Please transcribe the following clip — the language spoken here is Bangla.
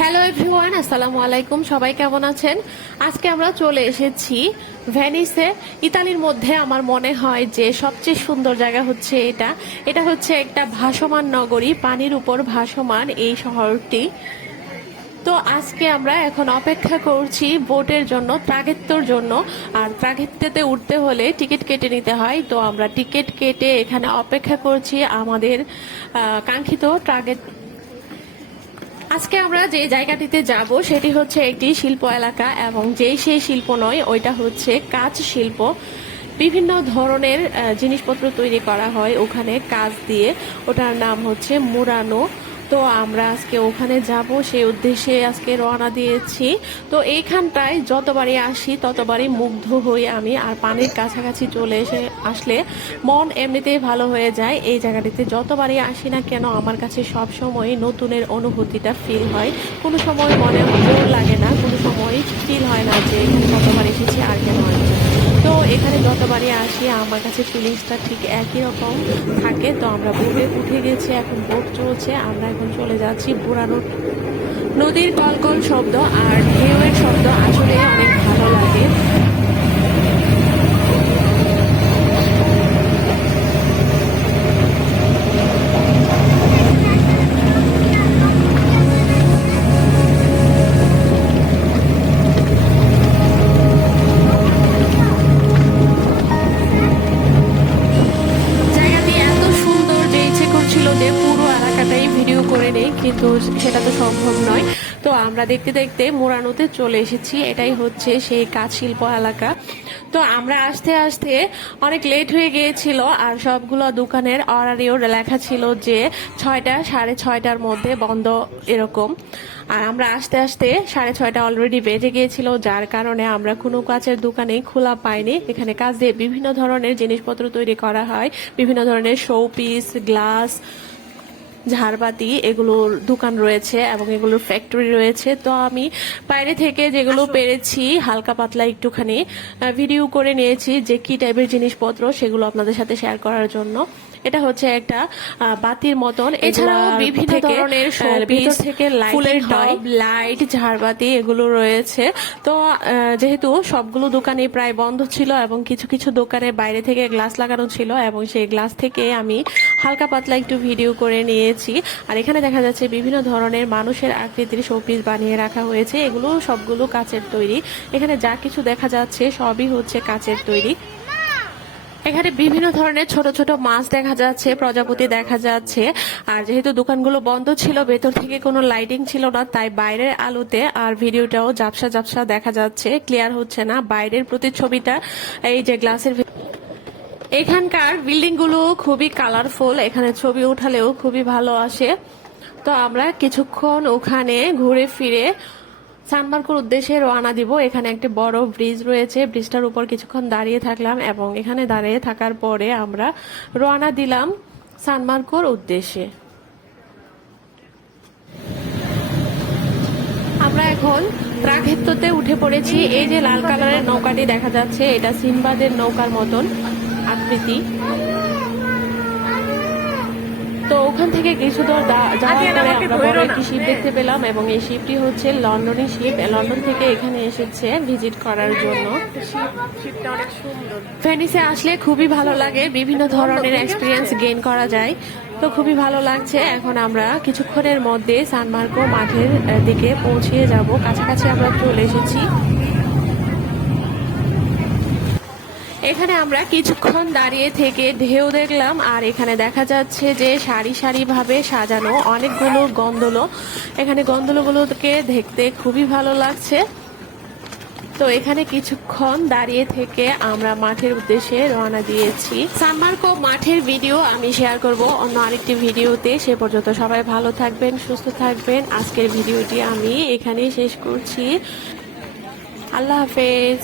হ্যালো এভরিওয়ান আসসালামু আলাইকুম সবাই কেমন আছেন? আজকে আমরা চলে এসেছি ভ্যানিসে ইতালির মধ্যে আমার মনে হয় যে সবচেয়ে সুন্দর জায়গা হচ্ছে এটা। এটা হচ্ছে একটা ভাসমান নগরী, পানির উপর ভাসমান এই শহরটি। তো আজকে আমরা এখন অপেক্ষা করছি বোটের জন্য ট্রাগেত্তর জন্য। আর ট্রাগেত্তেতে উঠতে হলে টিকিট কেটে নিতে হয়। তো আমরা টিকিট কেটে এখানে অপেক্ষা করছি আমাদের কাঙ্ক্ষিত ট্রাগেট আজকে আমরা যে জায়গাটিতে যাব, সেটি হচ্ছে একটি শিল্প এলাকা এবং যেই সেই শিল্প নয়, ওইটা হচ্ছে কাজ শিল্প। বিভিন্ন ধরনের জিনিসপত্র তৈরি করা হয় ওখানে কাজ দিয়ে। ওটার নাম হচ্ছে মুরানো তো আমরা আজকে ওখানে যাব, সেই উদ্দেশ্যে আজকে রওনা দিয়েছি। তো এইখানটায় যতবারই আসি, ততবারই মুগ্ধ হই আমি। আর পানির কাছাকাছি চলে এসে আসলে মন এমনিতেই ভালো হয়ে যায়। এই জায়গাটিতে যতবারই আসি না কেন, আমার কাছে সব সময় নতুনের অনুভূতিটা ফিল হয়। কোনো সময় মনে বোর লাগে না, কোনো সময় ফিল হয় না যে কতবার এসেছি আর কেন এখানে যতবারই আসি, আমার কাছে ফিলিংসটা ঠিক একই রকম থাকে। তো আমরা বোটে উঠে গেছি, এখন বোট চলছে, আমরা এখন চলে যাচ্ছি বুড়ানোর নদীর কলকল শব্দ আর ঢেউয়ের শব্দ। আসলে অনেক ভালো লাগে। কিন্তু সেটা তো সম্ভব নয়। তো আমরা দেখতে দেখতে মোরানোতে চলে এসেছি। এটাই হচ্ছে সেই কাজ শিল্প এলাকা। তো আমরা আসতে আসতে অনেক লেট হয়ে গিয়েছিল আর সবগুলো দোকানের অর্ডারেও লেখা ছিল যে ছয়টা, সাড়ে ছয়টার মধ্যে বন্ধ এরকম। আর আমরা আসতে আসতে সাড়ে ছয়টা অলরেডি বেজে গিয়েছিল। যার কারণে আমরা কোনো কাচের দোকানে খোলা পাইনি। এখানে কাজ দিয়ে বিভিন্ন ধরনের জিনিসপত্র তৈরি করা হয়। বিভিন্ন ধরনের শো পিস গ্লাস ঝাড়বাতি এগুলোর দোকান রয়েছে এবং এগুলোর ফ্যাক্টরি রয়েছে। তো আমি বাইরে থেকে যেগুলো পেরেছি হালকা পাতলা একটুখানি ভিডিও করে নিয়েছি যে কি টাইপের জিনিসপত্র সেগুলো আপনাদের সাথে শেয়ার করার জন্য। এটা হচ্ছে একটা বাতির মতন। এছাড়াও বিভিন্ন ধরনের শোপিস থেকে ফুলের। টব লাইট ঝাড়বাতি এগুলো রয়েছে। তো যেহেতু সবগুলো দোকানে প্রায় বন্ধ ছিল এবং কিছু কিছু দোকানে বাইরে থেকে গ্লাস লাগানো ছিল এবং সেই গ্লাস থেকে আমি হালকা পাতলা একটু ভিডিও করে নিয়েছি আর এখানে দেখা যাচ্ছে বিভিন্ন ধরনের মানুষের আকৃতির শোপিস বানিয়ে রাখা হয়েছে। এগুলো সবগুলো কাচের তৈরি। এখানে যা কিছু দেখা যাচ্ছে সবই হচ্ছে কাচের তৈরি। এখানে বিভিন্ন ধরনের ছোট ছোট মাছ দেখা যাচ্ছে, প্রজাপতি দেখা যাচ্ছে। আর যেহেতু দোকানগুলো বন্ধ ছিল, ভেতর থেকে কোনো লাইটিং ছিল না, তাই বাইরের আলোতে আর ভিডিওটাও ঝাপসা ঝাপসা দেখা যাচ্ছে। ক্লিয়ার হচ্ছে না বাইরের প্রতিচ্ছবিটা। এই যে গ্লাসের এখানকার বিল্ডিংগুলো খুবই কালারফুল এখানে ছবি উঠালেও খুবই ভালো আসে। তো আমরা কিছুক্ষণ ওখানে ঘুরে ফিরে সানমার্কুর উদ্দেশ্যে রওনা দিব। এখানে একটি বড় ব্রিজ রয়েছে। ব্রিজটার উপর কিছুক্ষণ দাঁড়িয়ে থাকলাম এবং এখানে দাঁড়িয়ে থাকার পরে আমরা রওনা দিলাম সানমার্কুর উদ্দেশ্যে। আমরা এখন প্রাক্ষেত্রতে উঠে পড়েছি। এই যে লাল কালারের নৌকাটি দেখা যাচ্ছে, এটা সিনবাদের নৌকার মতন। আকৃতি। তো ওখান থেকে কিছু দূর যাওয়ার পরে আমরা বড় একটি শিপ দেখতে পেলাম এবং এই শিপটি হচ্ছে লন্ডনের শিপ। লন্ডন থেকে এখানে এসেছে ভিজিট করার জন্য। ভেনিসে আসলে খুবই ভালো লাগে। বিভিন্ন ধরনের এক্সপিরিয়েন্স গেইন করা যায়। তো খুবই ভালো লাগছে। এখন আমরা কিছুক্ষণের মধ্যে সানমার্কো মাঠের দিকে পৌঁছিয়ে যাব। কাছাকাছি আমরা চলে এসেছি। এখানে আমরা কিছুক্ষণ দাঁড়িয়ে থেকে ঢেউ দেখলাম, আর এখানে দেখা যাচ্ছে যে সারি সারি ভাবে সাজানো অনেকগুলো গন্ধলো। এখানে গন্ধলোগুলোকে দেখতে খুবই ভালো লাগছে। তো এখানে কিছুক্ষণ দাঁড়িয়ে থেকে আমরা মাঠের উদ্দেশ্যে রওনা দিয়েছি। সানমার্কো, মাঠের ভিডিও আমি শেয়ার করব অন্য আরেকটি ভিডিওতে। সে পর্যন্ত সবাই ভালো থাকবেন, সুস্থ থাকবেন। আজকের ভিডিওটি আমি এখানেই শেষ করছি। আল্লাহ হাফেজ।